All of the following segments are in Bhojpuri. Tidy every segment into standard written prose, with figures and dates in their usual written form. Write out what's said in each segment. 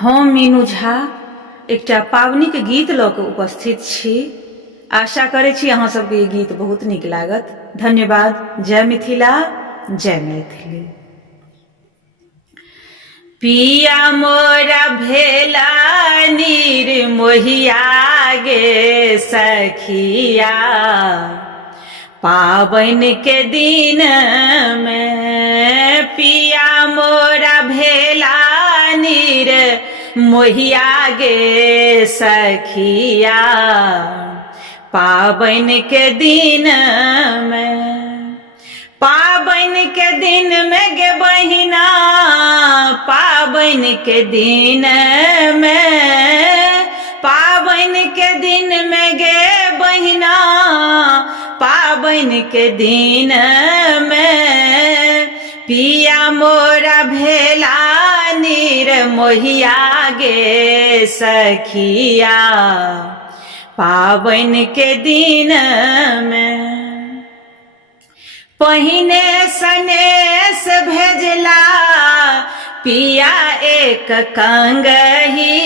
हम मीनू झा एकटा पावनिक गीत लऽ कऽ उपस्थित छी। आशा करै छी अहाँ सबके ई गीत बहुत नीक लागत। धन्यवाद। जय मिथिला, जय मैथिली। पिया मोरा भेला निर्मोहिया गे सखिया, पावन के दिन में पिया मोरा भेला निर्मोहिया गे सखिया, पावन के दिन में, पावन के दिन में गे बहिना, पावन के दिन में, पावन के दिन में गे बहिना, पावन के दिन में पिया मोरा भेला निर्मोहिया गे सखिया, पावन के दिन में। पहिने सनेस भेजला पिया एक कंगही,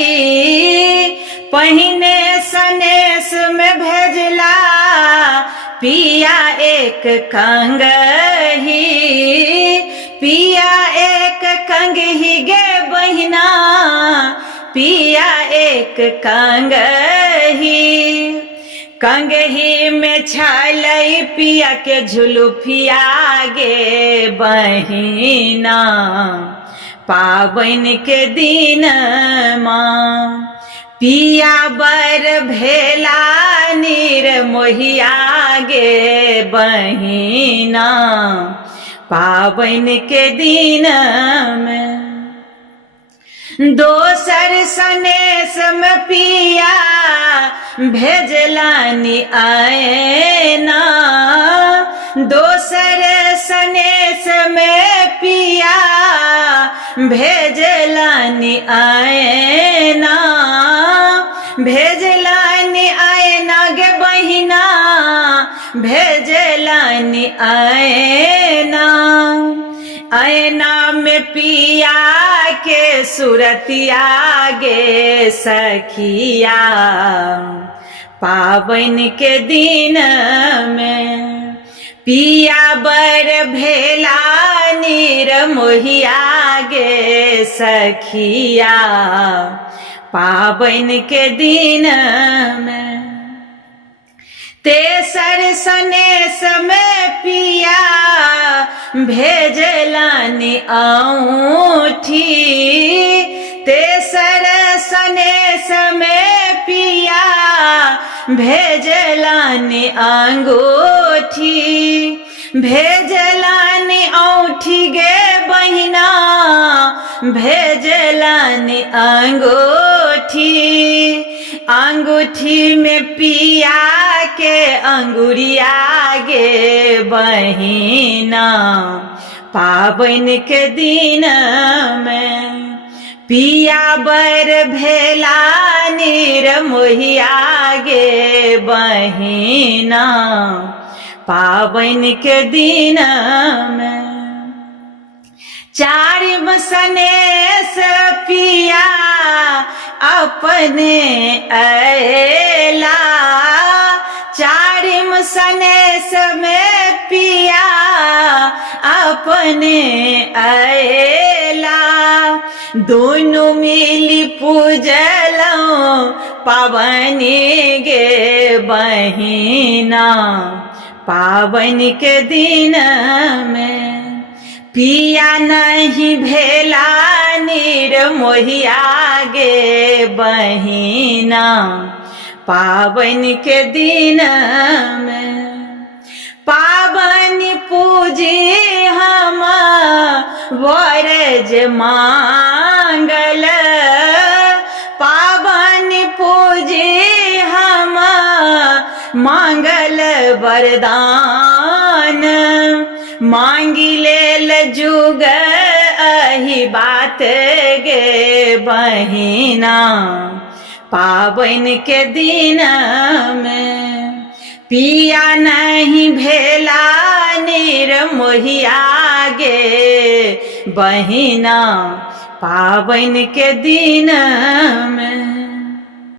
पहिने सनेस में भेजला पिया एक कंगही, पिया एक कंगही गे बहिना, पिया एक कंगही, कंगही में छालई पिया के झुलुफिया गे बहिना, पावन के दिन माँ पिया बर भेला निर्मोहिया गे बहिना, पावन के दिन में। दोसर सनेस में पिया भेजलानी आएना, दोसर सनेस में पिया भेजलानी आएना, भेजलानी आएना गे बहिना, भेजलानी आएना, आएना में पिया के सुरतिया गे सखिया, पावन के दिन में पिया बर भेला निर्मोहिया गे सखिया, पावन के दिन में। तेसर सनेस में पिया भेजलानी औठी, तेसर सनेस में पिया भेजलानी अंगूठी, भेजलानी औठी गे बहिना, भेजलानी अंगूठी, अंगूठी में पिया के अंगुरिया गे बहिना, पावन के दिन में पिया बर भेला निर्मोहिया गे बहिना, पावन के दिन में। चारिम सनेस पिया अपने अला, चारिम सनेस में पिया अपने अला, दोनों मिली पूजलों पावनी गे बहिना, पावन के दिन में पिया नहीं भेला निर्मोहिया गे बहिना, पावन के दिन में। पावन पूजी हम वरज मांगल, पावन पूजी हम मांगल वरदान, मांगी लेल जुग अही बात गे बहिना, पावन के दिन में पिया नहीं भेला निर्मोहिया गे बहिना, पाबन के दिन में